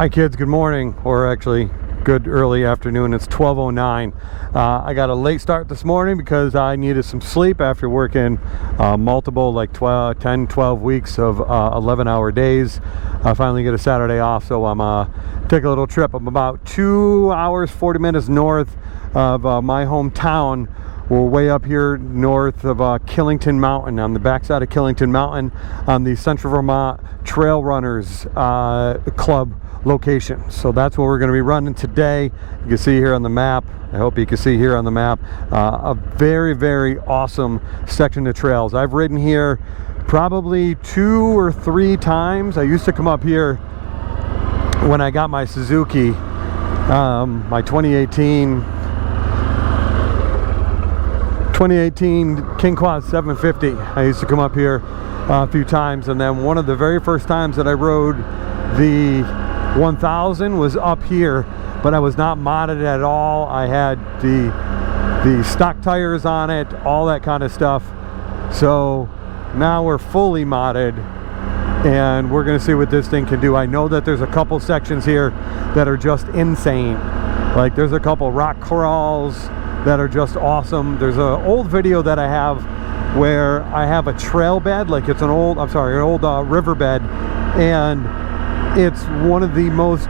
Hi kids, good morning, or actually good early afternoon. It's 12:09. I got a late start this morning because I needed some sleep after working multiple, like 10-12 weeks of 11-hour days. I finally get a Saturday off, so I'm taking a little trip. I'm about 2 hours 40 minutes north of my hometown. We're way up here north of Killington Mountain, on the backside of Killington Mountain, on the Central Vermont Trail Runners Club location. So that's what we're going to be running today. You can see here on the map, I hope you can see here on the map, a very, very awesome section of trails. I've ridden here probably 2 or 3 times. I used to come up here when I got my Suzuki, my 2018 King Quad 750. I used to come up here a few times, and then one of the very first times that I rode the 1000 was up here, but I was not modded at all. I had the stock tires on it, all that kind of stuff. So now we're fully modded, and we're gonna see what this thing can do. I know that there's a couple sections here that are just insane. Like there's a couple rock crawls that are just awesome. There's an old video that I have where I have a trail bed, like it's an old, riverbed, and it's one of the most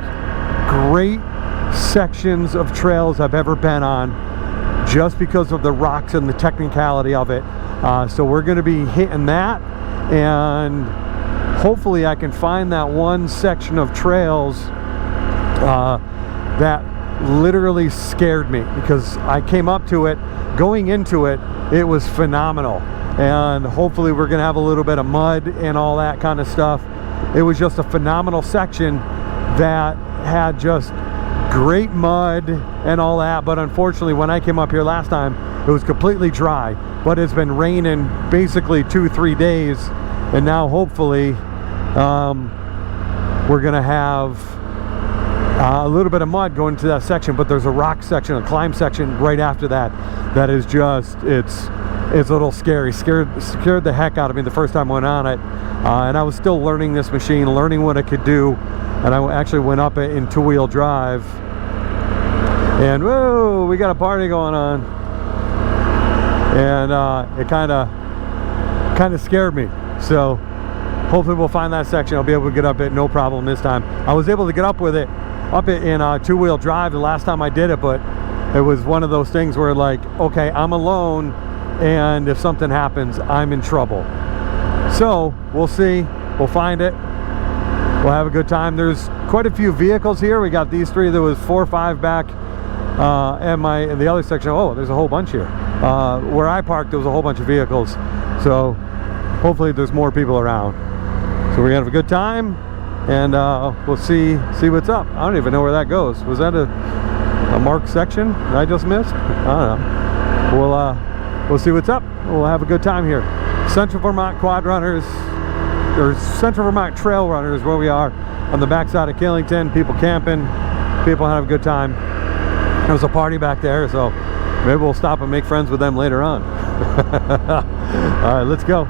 great sections of trails I've ever been on, just because of the rocks and the technicality of it. So we're going to be hitting that, and hopefully I can find that one section of trails that literally scared me, because I came up to it, going into it, it was phenomenal, and hopefully we're gonna have a little bit of mud and all that kind of stuff. It was just a phenomenal section that had just great mud and all that, but unfortunately when I came up here last time it was completely dry, but it's been raining basically 2-3 days, and now hopefully we're gonna have a little bit of mud going to that section. But there's a rock section, a climb section right after that, that is just, it's a little scary. Scared the heck out of me the first time I went on it, and I was still learning this machine, learning what it could do, and I actually went up it in 2-wheel drive, and whoa, we got a party going on, and it kind of scared me. So hopefully we'll find that section. I'll be able to get up it no problem this time. I was able to get up it in 2-wheel drive the last time I did it, but it was one of those things where, like, okay, I'm alone, and if something happens, I'm in trouble. So we'll see, we'll find it, we'll have a good time. There's quite a few vehicles here. We got these 3, there was 4 or 5 back in the other section. Oh, there's a whole bunch here. Where I parked, there was a whole bunch of vehicles, so hopefully there's more people around. So we're gonna have a good time, and we'll see what's up. I don't even know where that goes. Was that a marked section that I just missed? I don't know. We'll see what's up. We'll have a good time here. Central Vermont Quad Runners, or Central Vermont Trail Runners, where we are on the backside of Killington. People camping, people having a good time. There's a party back there, so maybe we'll stop and make friends with them later on. All right, let's go.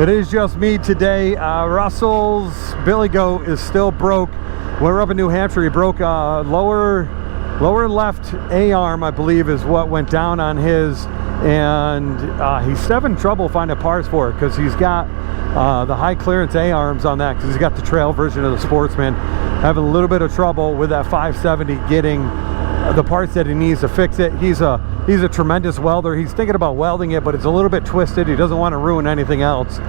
It is just me today. Russell's Billy Goat is still broke. When we're up in New Hampshire, he broke lower left A-arm, I believe, is what went down on his, and he's having trouble finding parts for it, because he's got the high clearance A-arms on that, because he's got the trail version of the Sportsman. Having a little bit of trouble with that 570 getting the parts that he needs to fix it. He's a tremendous welder. He's thinking about welding it, but it's a little bit twisted. He doesn't want to ruin anything else,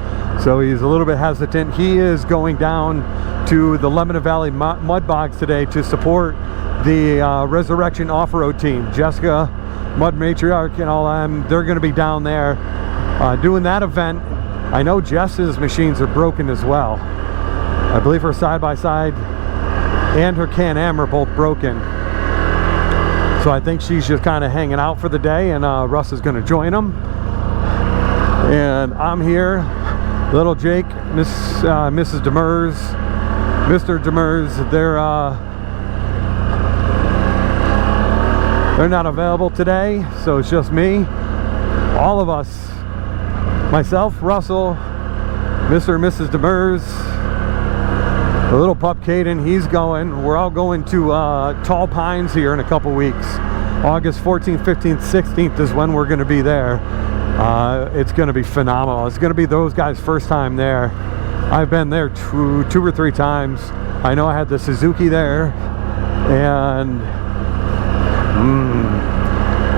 so he's a little bit hesitant. He is going down to the Lebanon Valley Mud Bogs today to support the Resurrection off-road team. Jessica, Mud Matriarch, and all them, they're going to be down there doing that event. I know Jess's machines are broken as well. I believe her side-by-side and her Can-Am are both broken. So I think she's just kind of hanging out for the day, and Russ is going to join them. And I'm here, little Jake, Mrs. Demers, Mr. Demers. They're not available today, so it's just me. All of us, myself, Russell, Mr. and Mrs. Demers, the little pup Caden, he's going. We're all going to Tall Pines here in a couple weeks. August 14th, 15th, 16th is when we're going to be there. It's going to be phenomenal. It's going to be those guys' first time there. I've been there two or three times. I know I had the Suzuki there, and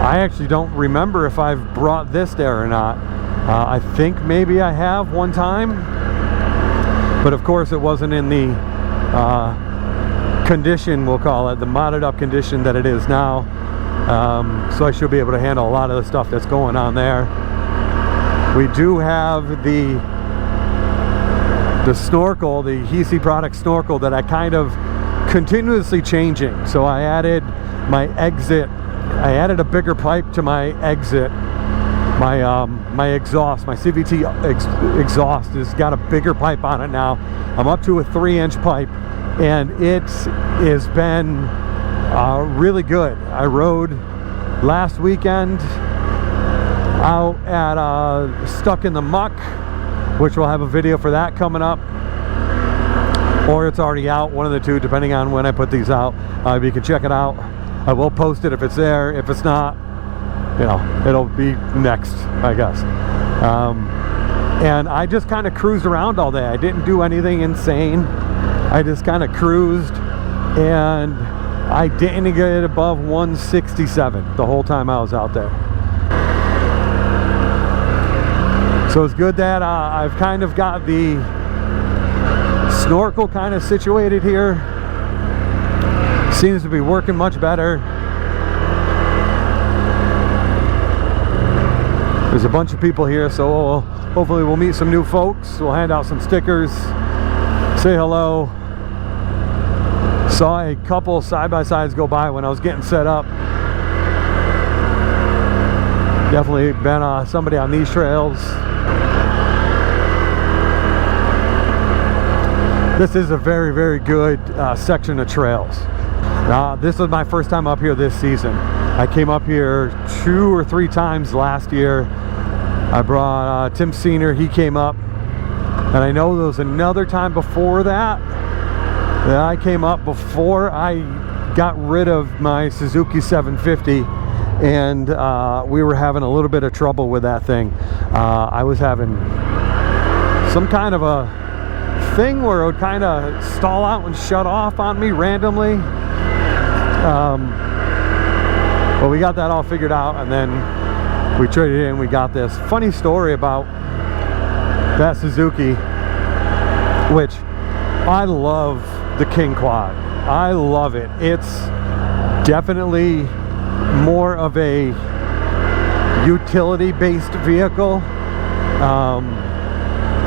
I actually don't remember if I've brought this there or not. I think maybe I have one time, but of course it wasn't in the condition, we'll call it, the modded up condition that it is now. So I should be able to handle a lot of the stuff that's going on there. We do have the snorkel, the Hisi product snorkel, that I kind of continuously changing. So I added my exit, I added a bigger pipe to my exit. My exhaust, my CVT exhaust has got a bigger pipe on it now. I'm up to a 3-inch pipe, and it has been really good. I rode last weekend out at Stuck in the Muck, which we'll have a video for that coming up, or it's already out, one of the two, depending on when I put these out. You can check it out. I will post it if it's there. If it's not, you know, it'll be next, I guess. And I just kind of cruised around all day. I didn't do anything insane. I just kind of cruised, and I didn't get above 167 the whole time I was out there. So it's good that I've kind of got the snorkel kind of situated here. Seems to be working much better. There's a bunch of people here, so hopefully we'll meet some new folks. We'll hand out some stickers, say hello. Saw a couple side-by-sides go by when I was getting set up. Definitely been somebody on these trails. This is a very, very good section of trails. This was my first time up here this season. I came up here 2 or 3 times last year. I brought Tim Senior, he came up, and I know there was another time before that I came up before I got rid of my Suzuki 750, and we were having a little bit of trouble with that thing. I was having some kind of a thing where it would kind of stall out and shut off on me randomly. But we got that all figured out, and then we traded in. We got this funny story about that Suzuki, which I love the King Quad. I love it. It's definitely more of a utility-based vehicle.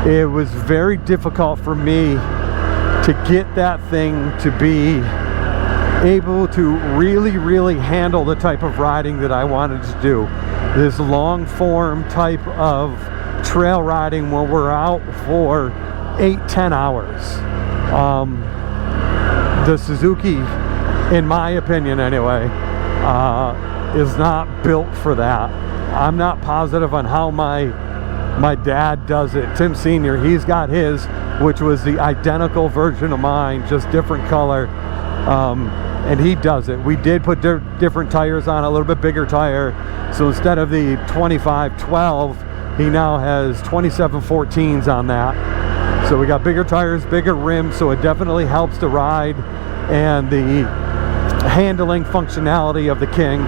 It was very difficult for me to get that thing to be able to really handle the type of riding that I wanted to do. This long form type of trail riding when we're out for 8-10 hours. The Suzuki, in my opinion anyway, is not built for that. I'm not positive on how my dad does it. Tim Senior, he's got his, which was the identical version of mine, just different color, and he does it. We did put different tires on, a little bit bigger tire, so instead of the 25/12, he now has 27/14s on that. So we got bigger tires, bigger rims, so it definitely helps to ride and the handling functionality of the King.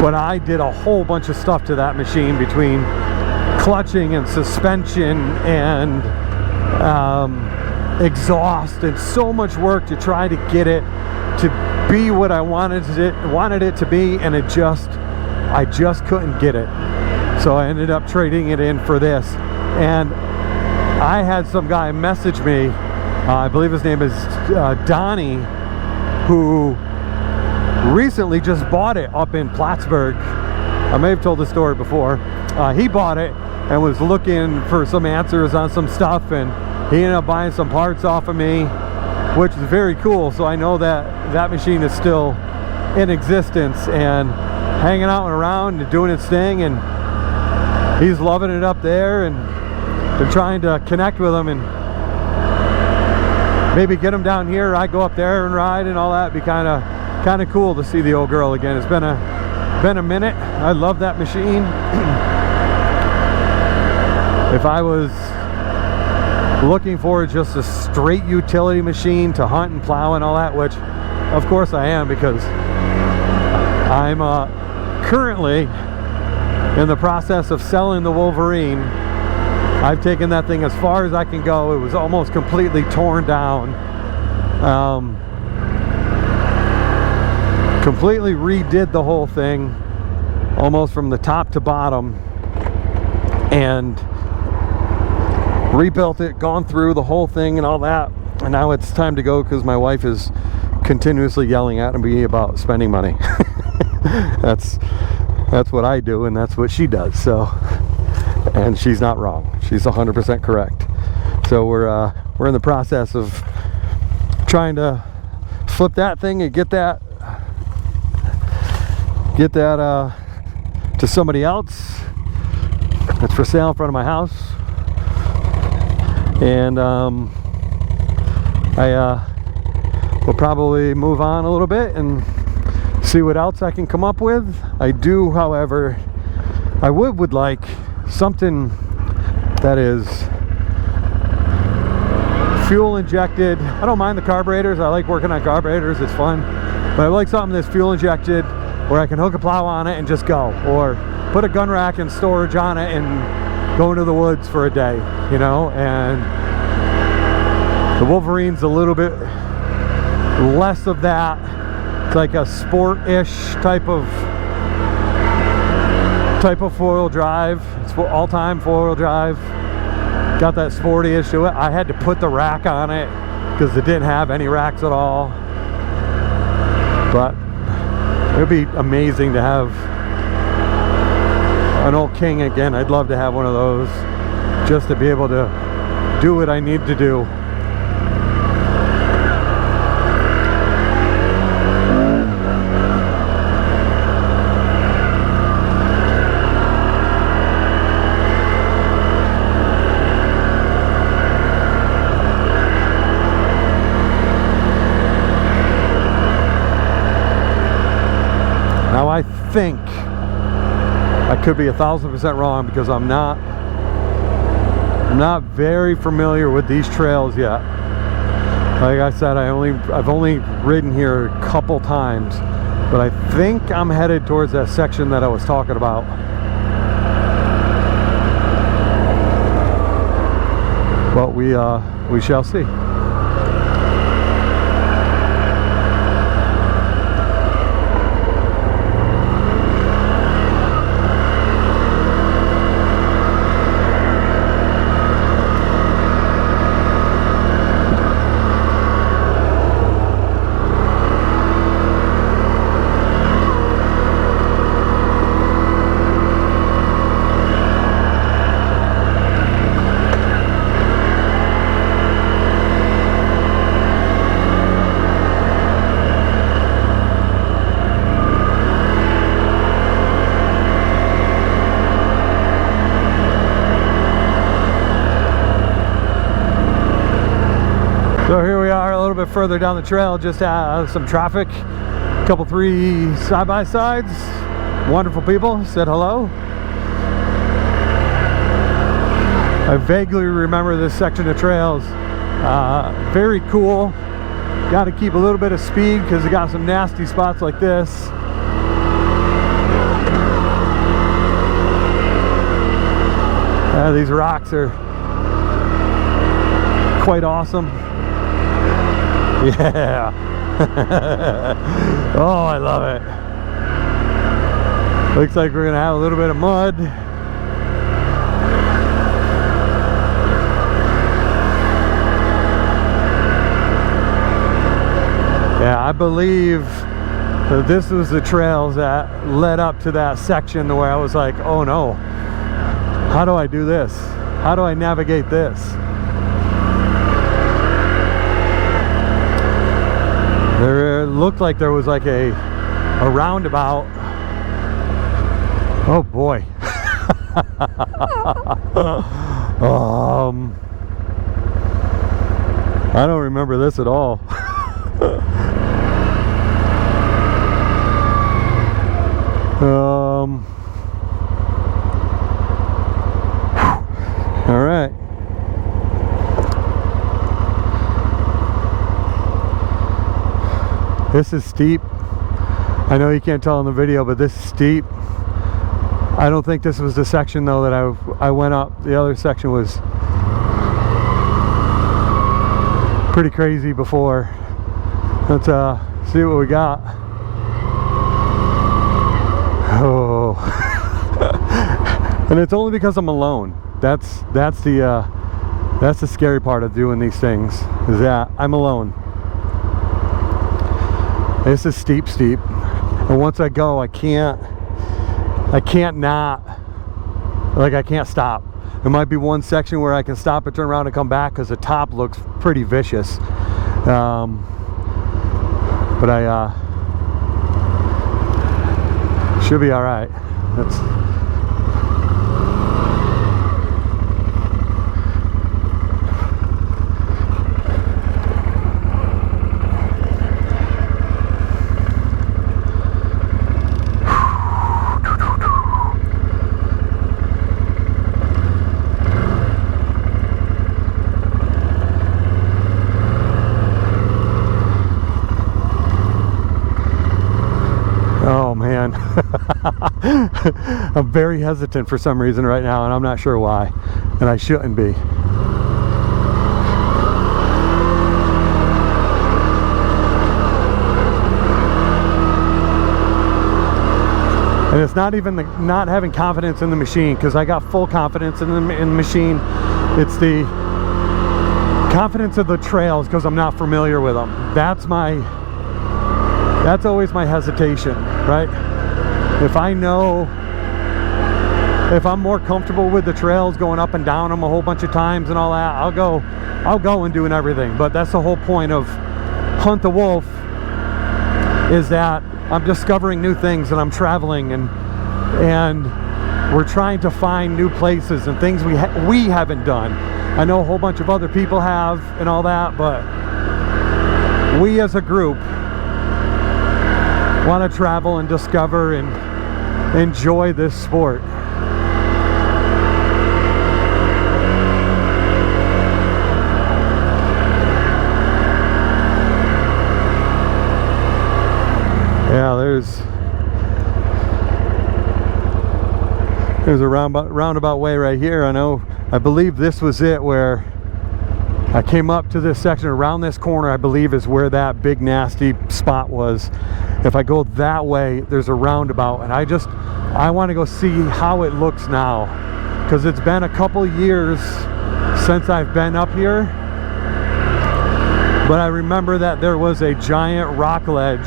But I did a whole bunch of stuff to that machine between clutching and suspension and exhaust, and so much work to try to get it to be what I wanted it to be, and I just couldn't get it. So I ended up trading it in for this. And I had some guy message me I believe his name is Donnie, who recently just bought it up in Plattsburgh. I may have told the story before. He bought it and was looking for some answers on some stuff, and he ended up buying some parts off of me, which is very cool. So I know that that machine is still in existence and hanging out and around and doing its thing, and he's loving it up there, and been trying to connect with him and maybe get him down here. I go up there and ride and all that. Be kind of cool to see the old girl again. It's been a minute. I love that machine. If I was looking for just a straight utility machine to hunt and plow and all that, which of course I am, because I'm currently in the process of selling the Wolverine. I've taken that thing as far as I can go. It was almost completely torn down. Completely redid the whole thing, almost from the top to bottom, and rebuilt it, gone through the whole thing and all that. And now it's time to go, because my wife is continuously yelling at me about spending money. That's what I do, and that's what she does. So, and she's not wrong. She's 100% correct. So we're in the process of trying to flip that thing and get that to somebody else. It's for sale in front of my house, and I will probably move on a little bit and see what else I can come up with. I do, however, I would like something that is fuel injected. I don't mind the carburetors. I like working on carburetors. It's fun. But I like something that's fuel injected, where I can hook a plow on it and just go, or put a gun rack and storage on it and go into the woods for a day, you know. And the Wolverine's a little bit less of that. It's like a sport-ish type of four-wheel drive. It's all-time four-wheel drive. Got that sporty-ish to it. I had to put the rack on it because it didn't have any racks at all. But it would be amazing to have an old King again. I'd love to have one of those, just to be able to do what I need to do. I think I could be 1000% wrong, because I'm not very familiar with these trails yet. Like I said, I've only ridden here a couple times, but I think I'm headed towards that section that I was talking about. But we shall see. So here we are a little bit further down the trail, just some traffic, a couple 3 side-by-sides, wonderful people, said hello. I vaguely remember this section of trails. Very cool. Got to keep a little bit of speed because it got some nasty spots like this. These rocks are quite awesome. Yeah. Oh, I love it. Looks like we're gonna have a little bit of mud. I believe that this was the trails that led up to that section where I was like, oh no, how do I do this? How do I navigate this? There looked like there was like a roundabout. Oh boy. I don't remember this at all. All right. This is steep. I know you can't tell in the video, but this is steep. I don't think this was the section though that I went up. The other section was pretty crazy before. Let's see what we got. Oh. And it's only because I'm alone. That's the scary part of doing these things, is that I'm alone. This is steep, and once I go, I can't not, like, I can't stop. There might be one section where I can stop and turn around and come back because the top looks pretty vicious. But I should be all right. That's I'm very hesitant for some reason right now, and I'm not sure why, and I shouldn't be. And it's not even the not having confidence in the machine, because I got full confidence in the machine. It's the confidence of the trails, because I'm not familiar with them. That's always my hesitation, right? If I know, if I'm more comfortable with the trails, going up and down them a whole bunch of times and all that, I'll go and doing everything. But that's the whole point of Hunt the Wolf, is that I'm discovering new things and I'm traveling, and we're trying to find new places and things we haven't done. I know a whole bunch of other people have and all that, but we as a group want to travel and discover and enjoy this sport. Yeah, there's a roundabout way right here. I believe this was it, where I came up to this section. Around this corner, I believe, is where that big nasty spot was. If I go that way, there's a roundabout, and I want to go see how it looks now, because it's been a couple years since I've been up here. But I remember that there was a giant rock ledge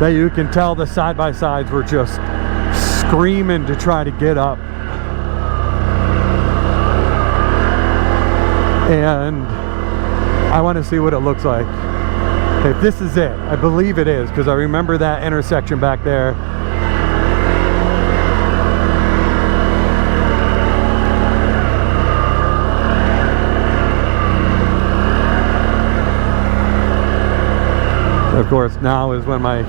that you can tell the side-by-sides were just screaming to try to get up. And I want to see what it looks like. If this is it, I believe it is, because I remember that intersection back there. Of course, now is when my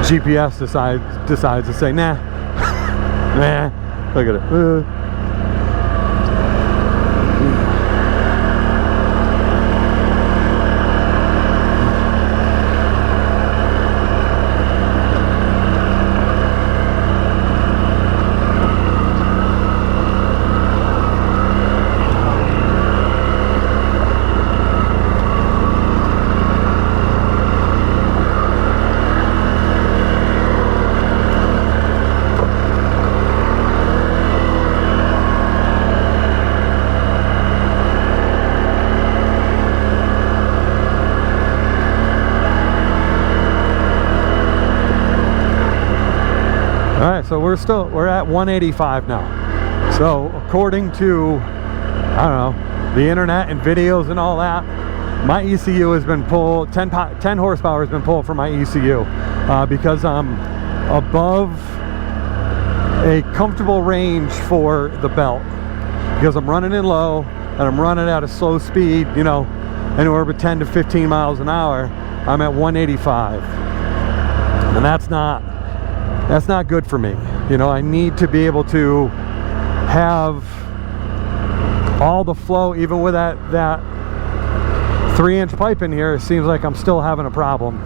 GPS decides to say, nah, nah, look at it. so we're at 185 now. So according to, I don't know, the internet and videos and all that, my ECU has been pulled, 10 horsepower has been pulled from my ECU because I'm above a comfortable range for the belt, because I'm running in low and I'm running at a slow speed, you know, anywhere between 10 to 15 miles an hour. I'm at 185, and that's not good for me. You know, I need to be able to have all the flow. Even with that 3-inch pipe in here, it seems like I'm still having a problem.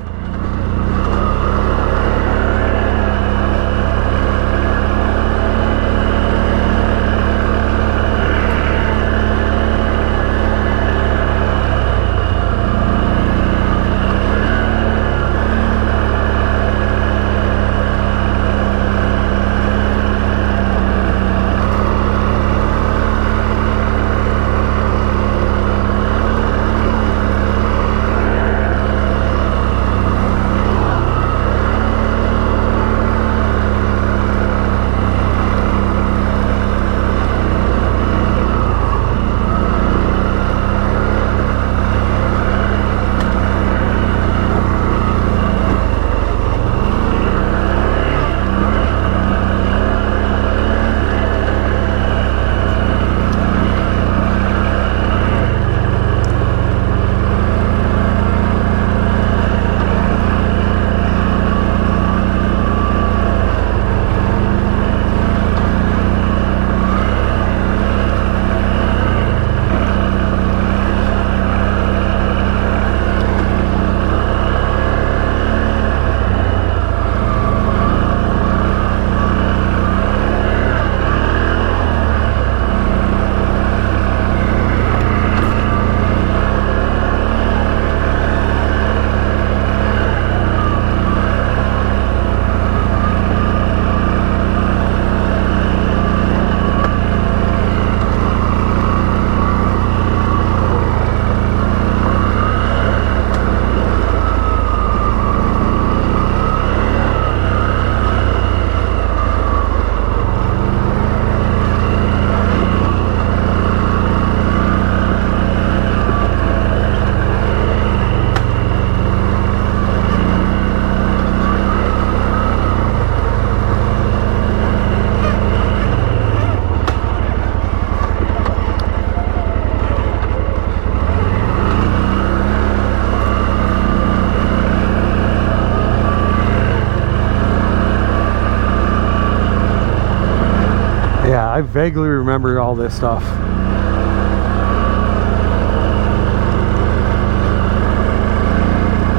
I vaguely remember all this stuff.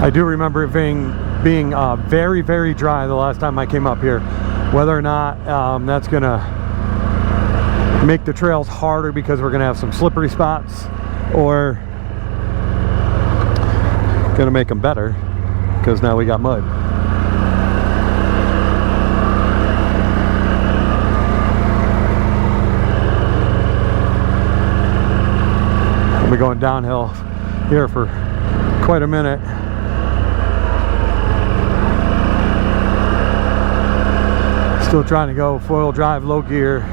I do remember it being very, very dry the last time I came up here. Whether or not that's gonna make the trails harder because we're gonna have some slippery spots, or gonna make them better because now we got mud. We're going downhill here for quite a minute. Still trying to go four-wheel drive, low gear.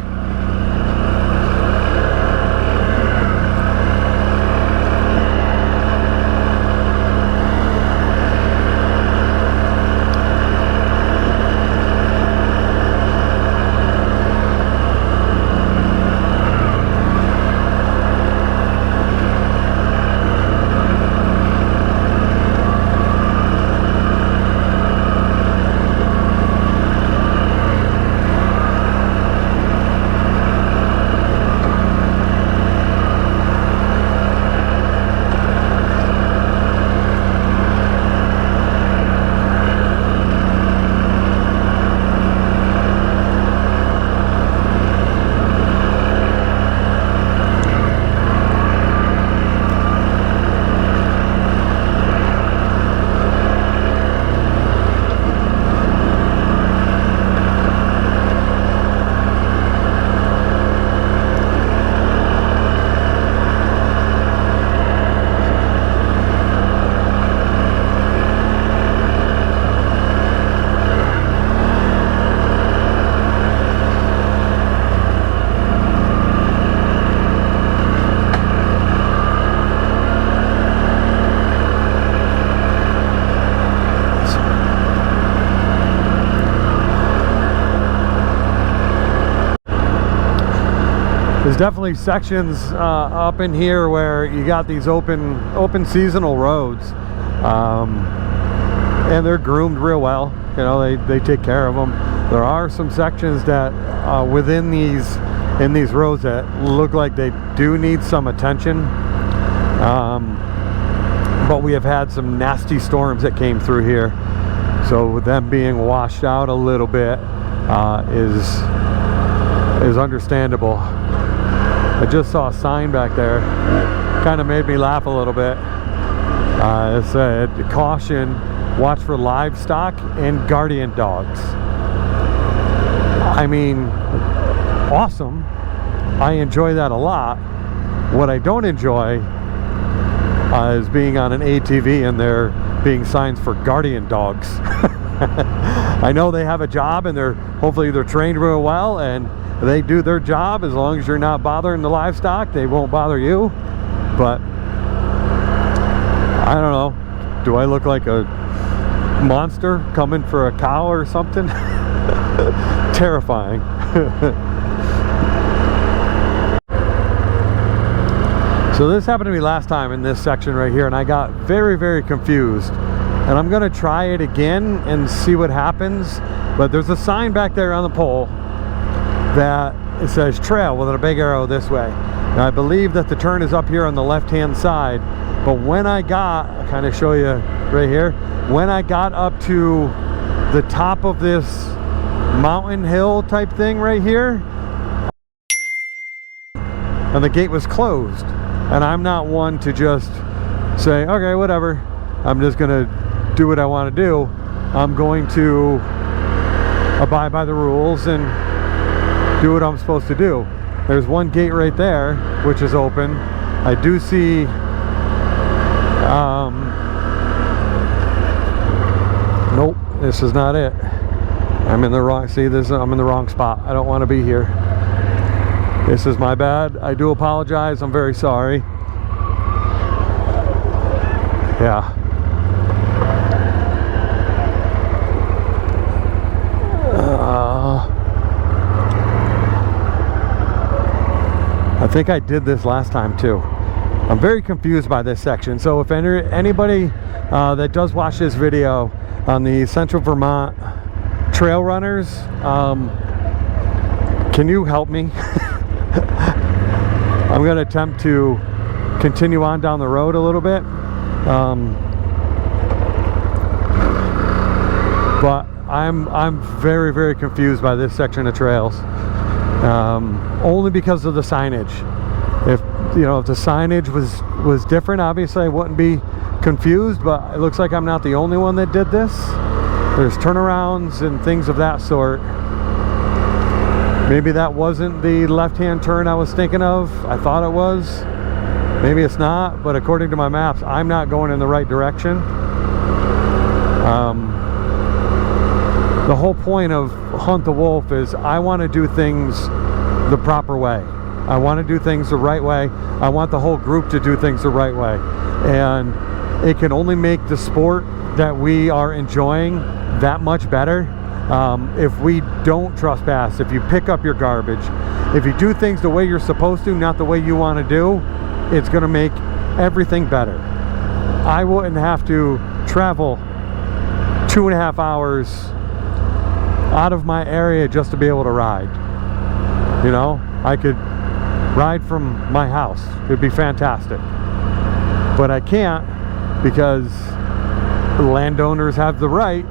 definitely sections up in here where you got these open seasonal roads, and they're groomed real well. You know, they take care of them. There are some sections that within these roads that look like they do need some attention, but we have had some nasty storms that came through here, so with them being washed out a little bit is understandable. I just saw a sign back there, kind of made me laugh a little bit. It said, "Caution, watch for livestock and guardian dogs." I mean, awesome. I enjoy that a lot. What I don't enjoy is being on an ATV and there being signs for guardian dogs. I know they have a job, and hopefully they're trained real well, and they do their job. As long as you're not bothering the livestock, they won't bother you. But I don't know, do I look like a monster coming for a cow or something? Terrifying. So this happened to me last time in this section right here, and I got very, very confused. And I'm gonna try it again and see what happens. But there's a sign back there on the pole that it says trail with a big arrow this way. Now I believe that the turn is up here on the left-hand side, but when I'll kind of show you right here, when I got up to the top of this mountain hill type thing right here, and the gate was closed. And I'm not one to just say, okay, whatever, I'm just gonna do what I want to do. I'm going to abide by the rules and do what I'm supposed to do. There's one gate right there which is open. I do see nope, this is not it. I'm in the wrong, see this, I'm in the wrong spot. I don't want to be here. This is my bad. I do apologize. I'm very sorry. Yeah. I think I did this last time too. I'm very confused by this section. So if anybody that does watch this video on the Central Vermont Trail Runners, can you help me? I'm going to attempt to continue on down the road a little bit, but I'm very, very confused by this section of trails, only because of the signage. If the signage was different, obviously I wouldn't be confused, but it looks like I'm not the only one that did this. There's turnarounds and things of that sort. Maybe that wasn't the left-hand turn I was thinking of. I thought it was. Maybe it's not, but according to my maps, I'm not going in the right direction. The whole point of Hunt the Wolf is I want to do things the proper way. I want to do things the right way. I want the whole group to do things the right way. And it can only make the sport that we are enjoying that much better. If we don't trespass, if you pick up your garbage, if you do things the way you're supposed to, not the way you want to do, it's going to make everything better. I wouldn't have to travel 2.5 hours out of my area just to be able to ride. You know, I could ride from my house. It'd be fantastic. But I can't, because the landowners have the right,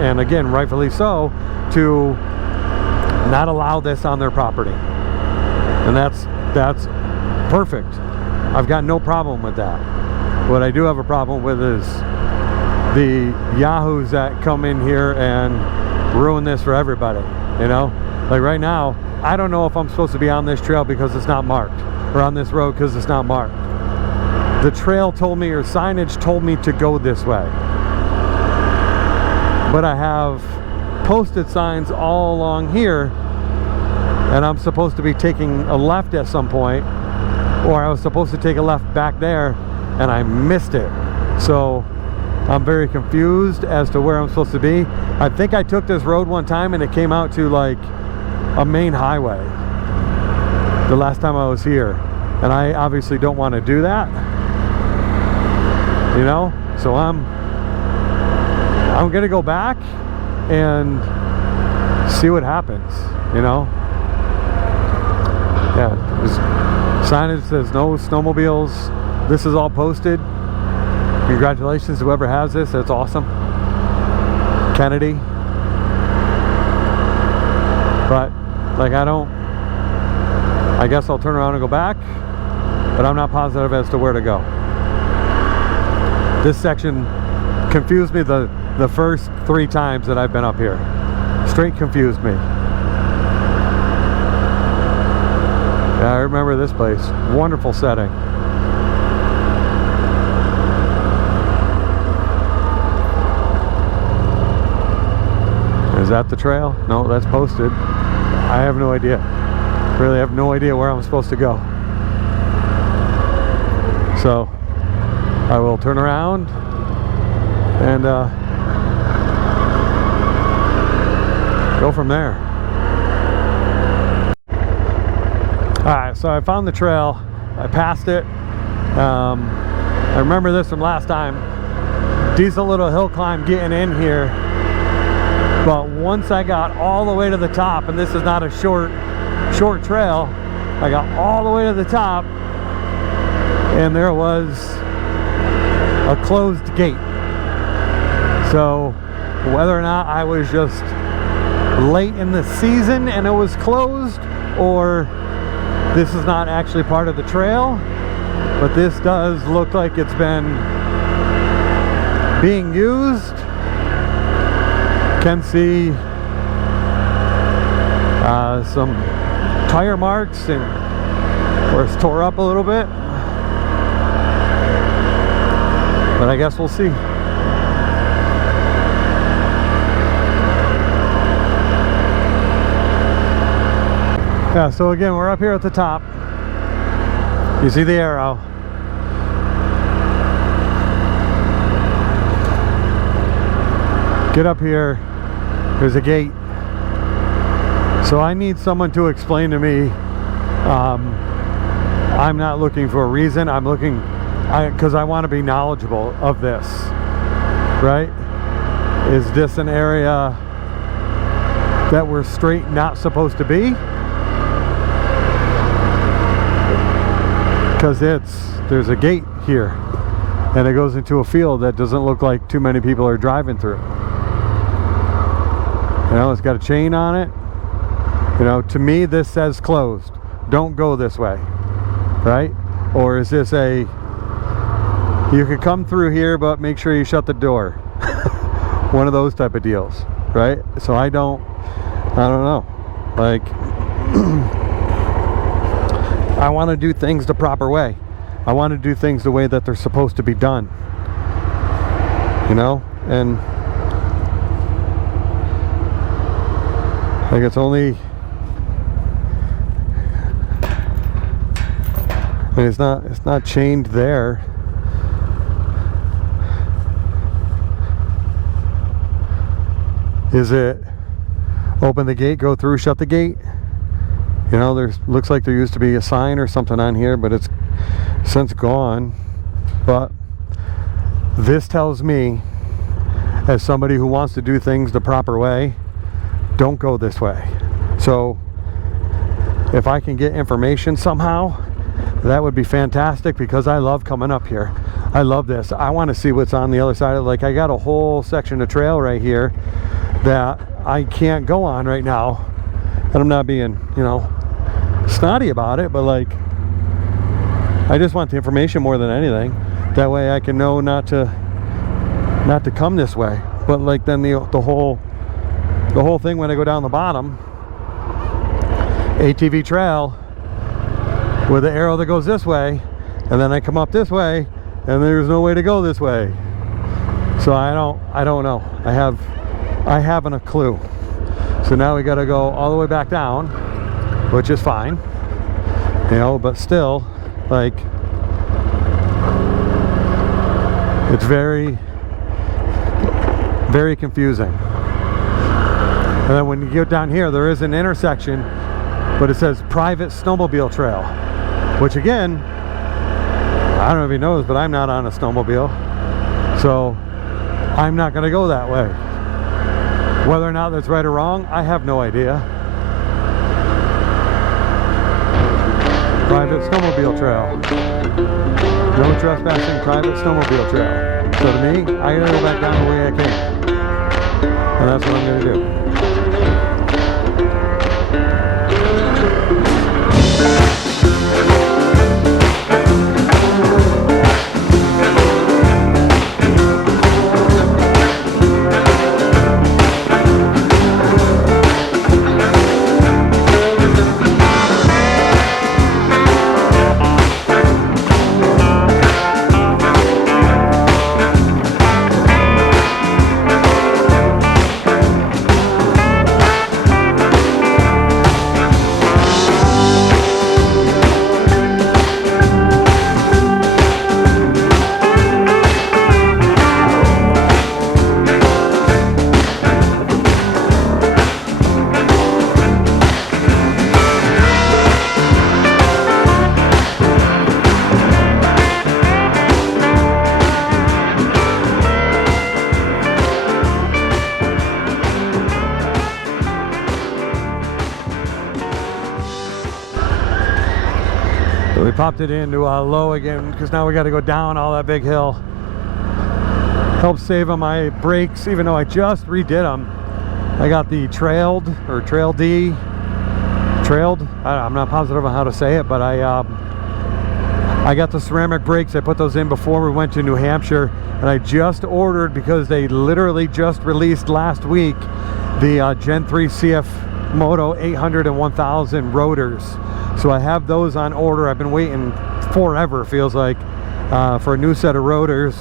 and again, rightfully so, to not allow this on their property. And that's perfect. I've got no problem with that. What I do have a problem with is the yahoos that come in here and ruin this for everybody. You know, like right now, I don't know if I'm supposed to be on this trail because it's not marked, or on this road because it's not marked. The trail told me, or signage told me, to go this way. But I have posted signs all along here, and I'm supposed to be taking a left at some point, or I was supposed to take a left back there, and I missed it. So I'm very confused as to where I'm supposed to be. I think I took this road one time and it came out to like a main highway. the last time I was here, and I obviously don't want to do that, you know. So I'm gonna go back and see what happens, you know. Yeah, there's signage says no snowmobiles. This is all posted. Congratulations to whoever has this, that's awesome. Kennedy. But like, I guess I'll turn around and go back, but I'm not positive as to where to go. This section confused me the first 3 times that I've been up here. Straight confused me. Yeah, I remember this place. Wonderful setting. Is that the trail? No, that's posted. I have no idea. Really have no idea where I'm supposed to go. So I will turn around and go from there. Alright, so I found the trail. I passed it. I remember this from last time. Decent little hill climb getting in here. But once I got all the way to the top, and this is not a short trail, I got all the way to the top, and there was a closed gate. So whether or not I was just late in the season and it was closed, or this is not actually part of the trail, but this does look like it's been being used. Can see some tire marks and where it's tore up a little bit, but I guess we'll see. Yeah, so again, we're up here at the top. You see the arrow. Get up here, there's a gate. So I need someone to explain to me. I'm not looking for a reason. I'm looking, because I want to be knowledgeable of this, right? Is this an area that we're straight not supposed to be? Because there's a gate here, and it goes into a field that doesn't look like too many people are driving through. You know, it's got a chain on it. You know, to me, this says closed. Don't go this way, right? Or is this a, you could come through here, but make sure you shut the door? One of those type of deals, right? So I don't know. Like, I want to do things the proper way. I want to do things the way that they're supposed to be done. You know, and like, it's only, I mean, it's not chained there. Is it open the gate, go through, shut the gate? You know, looks like there used to be a sign or something on here, but it's since gone. But this tells me, as somebody who wants to do things the proper way, don't go this way. So if I can get information somehow, that would be fantastic, because I love coming up here. I love this. I want to see what's on the other side of, like, I got a whole section of trail right here that I can't go on right now, and I'm not being, you know, snotty about it, but like, I just want the information more than anything. That way I can know not to come this way. But like, then the whole thing, when I go down the bottom, ATV trail with the arrow that goes this way, and then I come up this way, and there's no way to go this way. So I don't know. I haven't a clue. So now we got to go all the way back down, which is fine, you know, but still, like, it's very, very confusing. And then when you get down here, there is an intersection but it says private snowmobile trail, which again, I don't know if he knows, but I'm not on a snowmobile, so I'm not going to go that way. Whether or not that's right or wrong, I have no idea. Private snowmobile trail. No trespassing, private snowmobile trail. So to me, I gotta go back down the way I came. And that's what I'm gonna do. So we popped it into low again because now we got to go down all that big hill. Helps save on my brakes, even though I just redid them. I got the trailed or trail D, trailed. I'm not positive on how to say it, but I got the ceramic brakes. I put those in before we went to New Hampshire, and I just ordered because they literally just released last week the Gen 3 CF Moto 800 and 1000 rotors. So I have those on order. I've been waiting forever, feels like, for a new set of rotors.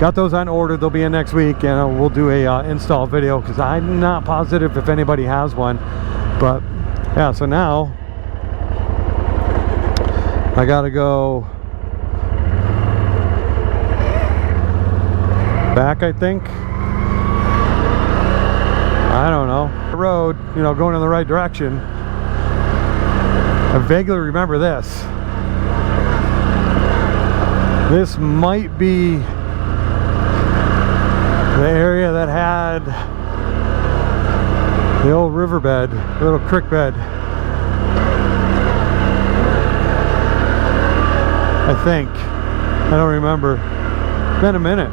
Got those on order. They'll be in next week, and we'll do a install video because I'm not positive if anybody has one. But yeah, so now I gotta go back, I think. I don't know. The road, you know, going in the right direction. I vaguely remember this. This might be the area that had the old riverbed, little creek bed. I think. I don't remember. It's been a minute.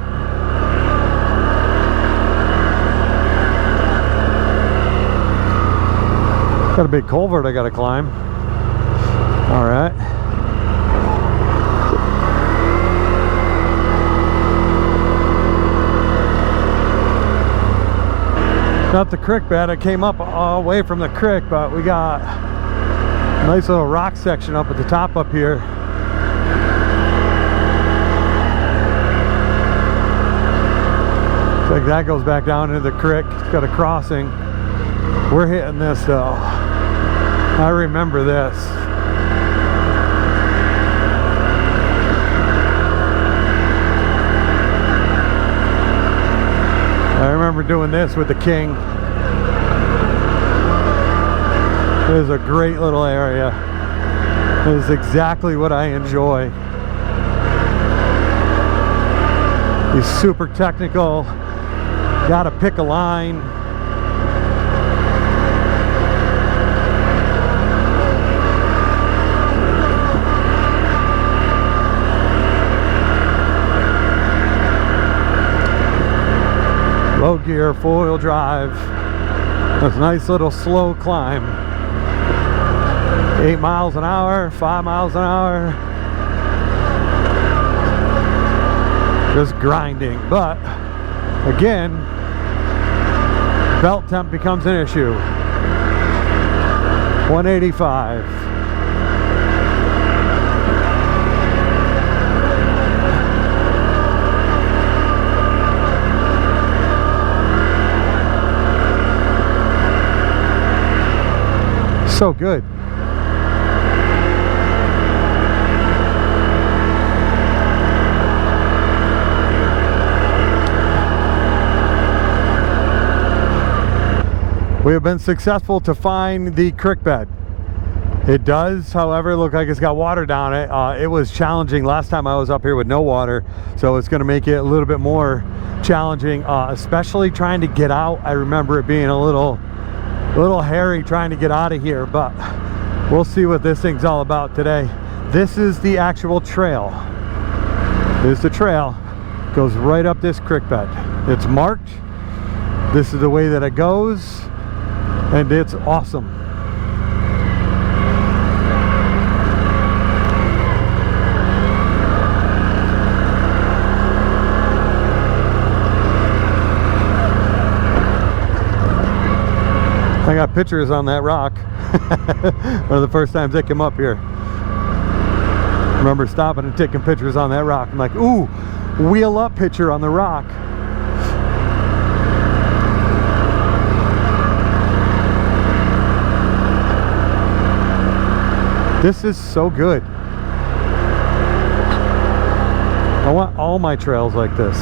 Got a big culvert I gotta climb. All right. Not the creek bed. I came up away from the creek, but we got a nice little rock section up at the top up here. Looks like that goes back down into the creek. It's got a crossing. We're hitting this though. I remember this. I remember doing this with the King. It is a great little area. It is exactly what I enjoy. He's super technical. Gotta pick a line. Low gear, 4-wheel drive. That's a nice little slow climb. 8 miles an hour, 5 miles an hour. Just grinding. But again, belt temp becomes an issue. 185. So good. We have been successful to find the creek bed. It does, however, look like it's got water down it. It was challenging last time I was up here with no water, so it's going to make it a little bit more challenging, especially trying to get out. I remember it being a little hairy trying to get out of here, but we'll see what this thing's all about today. This is the actual trail. This is the trail. Goes right up this creek bed. It's marked. This is the way that it goes, and it's awesome. I got pictures on that rock. One of the first times I came up here. I remember stopping and taking pictures on that rock. I'm like, ooh, wheel up picture on the rock. This is so good. I want all my trails like this.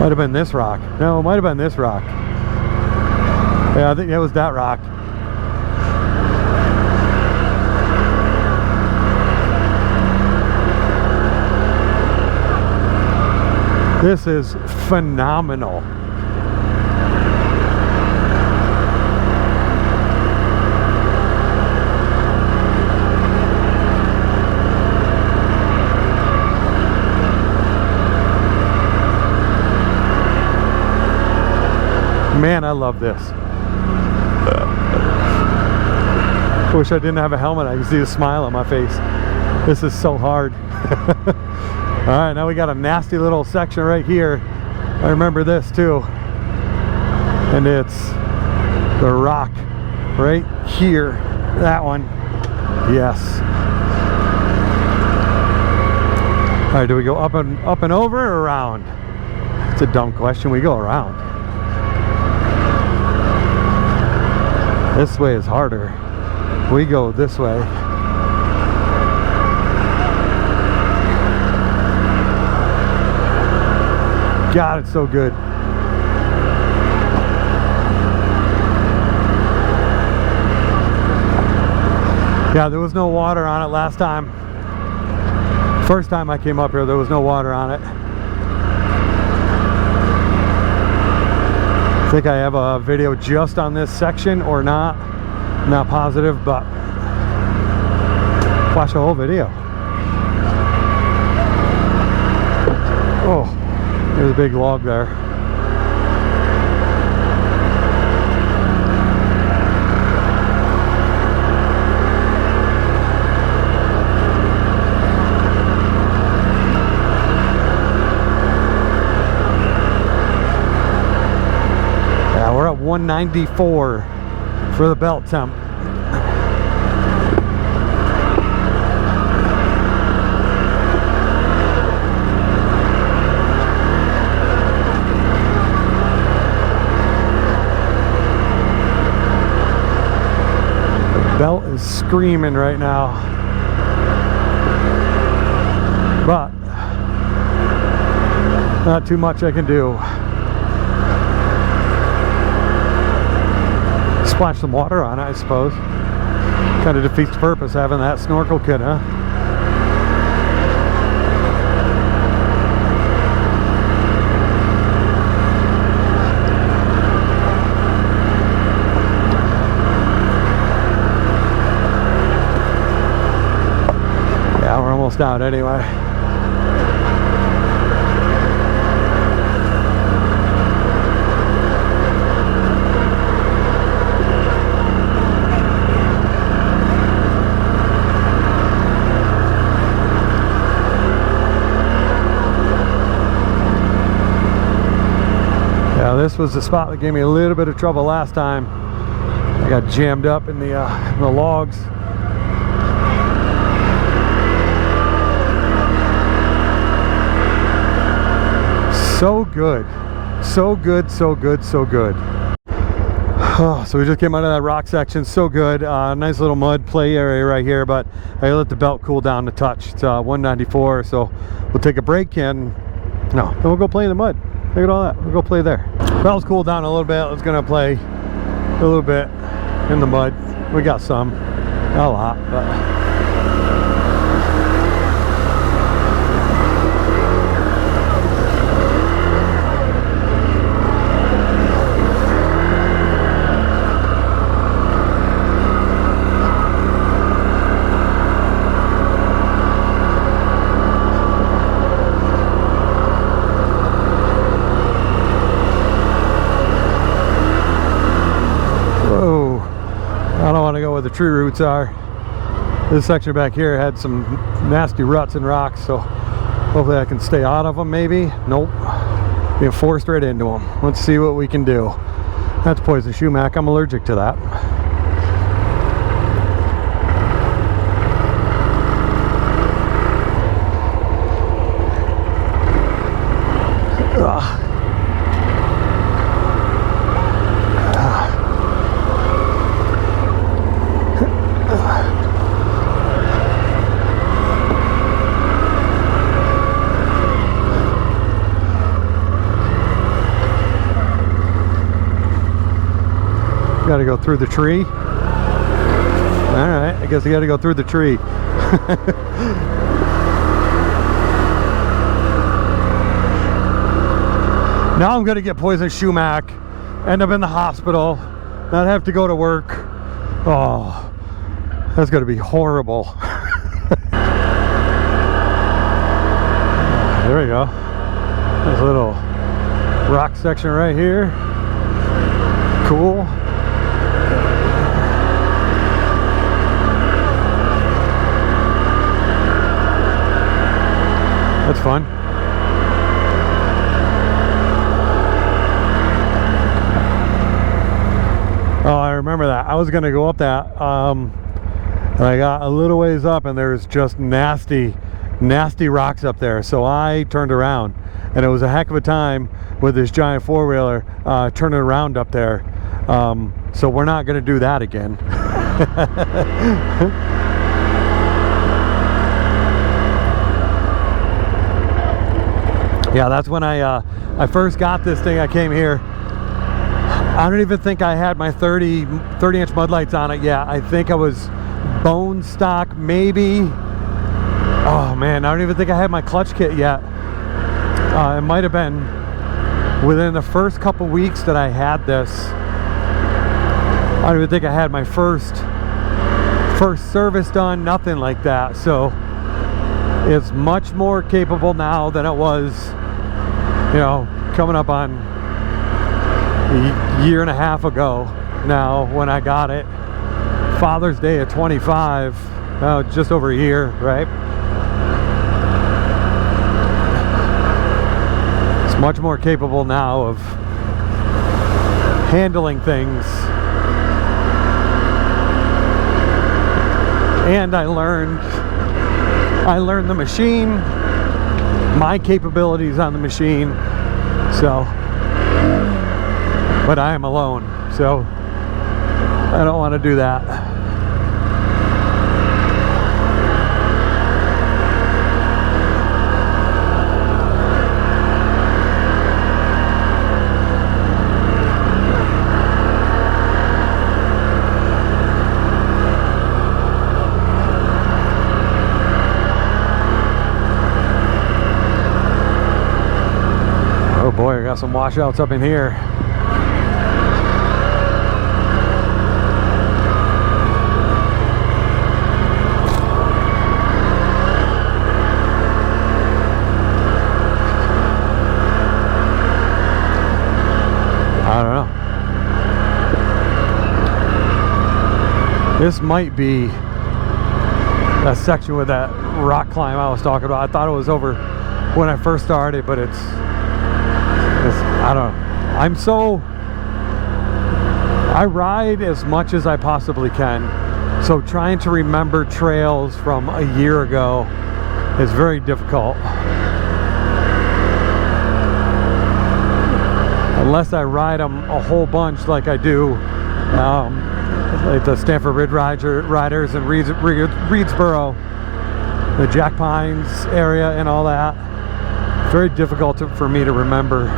Might have been this rock. No, it might have been this rock. Yeah, I think it was that rock. This is phenomenal. Man, I love this. Wish I didn't have a helmet. I can see the smile on my face. This is so hard. All right, now we got a nasty little section right here. I remember this too. And it's the rock right here. That one. Yes. All right, do we go up and over or around? It's a dumb question. We go around. This way is harder. We go this way. God, it's so good. Yeah, there was no water on it last time. First time I came up here, there was no water on it. I think I have a video just on this section or not. I'm not positive, but watch the whole video. Oh, there's a big log there. Yeah, we're at 194 for the belt temp. Belt is screaming right now, but not too much I can do. Splash some water on it, I suppose. Kind of defeats the purpose having that snorkel kit, huh? Almost out anyway. Yeah, this was the spot that gave me a little bit of trouble last time. I got jammed up in the logs. So good. So good, so good, so good. Oh, so we just came out of that rock section. So good. Nice little mud play area right here, but I let the belt cool down a touch. It's 194, so we'll take a break and then we'll go play in the mud. Look at all that. We'll go play there. Belt's cooled down a little bit. Let's gonna play a little bit in the mud. We got some, not a lot, but the tree roots are. This section back here had some nasty ruts and rocks, so hopefully I can stay out of them. Maybe. Nope, being forced right into them. Let's see what we can do. That's poison sumac. I'm allergic to that. Got to go through the tree. All right, I guess I got to go through the tree. Now I'm gonna get poison sumac, end up in the hospital, not have to go to work. Oh, that's gonna be horrible. There we go. There's a little rock section right here. Cool. That's fun. Oh, I remember that. I was gonna go up that, and I got a little ways up and there's just nasty rocks up there. So I turned around, and it was a heck of a time with this giant four-wheeler turning around up there. So we're not gonna do that again. Yeah, that's when I first got this thing. I came here. I don't even think I had my 30-inch mud lights on it yet. I think I was bone stock, maybe. Oh man, I don't even think I had my clutch kit yet. It might have been within the first couple weeks that I had this. I don't even think I had my first service done, nothing like that. So it's much more capable now than it was, you know, coming up on a year and a half ago now when I got it. Father's Day of 25, just over a year, right? It's much more capable now of handling things. And I learned the machine, my capabilities on the machine. So, but I am alone, so I don't want to do that. Oh boy, I got some washouts up in here. I don't know. This might be that section with that rock climb I was talking about. I thought it was over when I first started, but it's I don't know. I ride as much as I possibly can. So trying to remember trails from a year ago is very difficult. unless I ride them a whole bunch like I do like the Stanford Riders and Reedsboro, the Jack Pines area and all that. Very difficult for me to remember.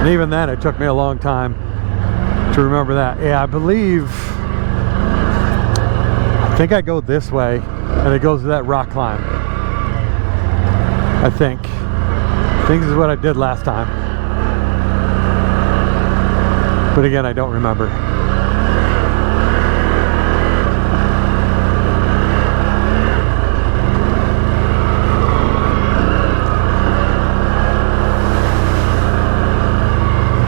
And even then, it took me a long time to remember that. Yeah, I think I go this way, and it goes to that rock climb. I think this is what I did last time. But again, I don't remember.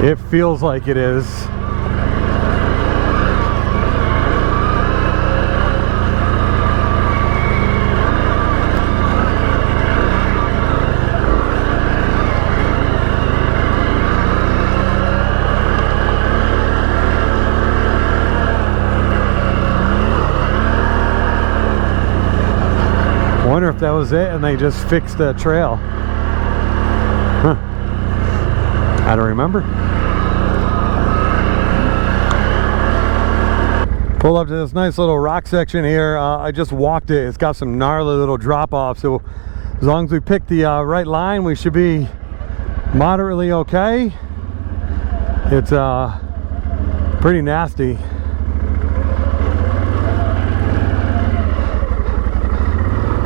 It feels like it is. I wonder if that was it and they just fixed the trail. Huh. I don't remember. Pull up to this nice little rock section here. I just walked it. It's got some gnarly little drop-offs, so as long as we pick the right line, we should be moderately okay. It's pretty nasty.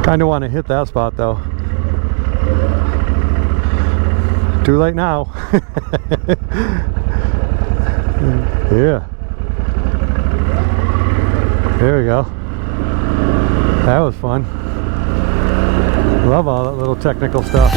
Kind of want to hit that spot though. Too late now. Yeah. There we go. That was fun. Love all that little technical stuff.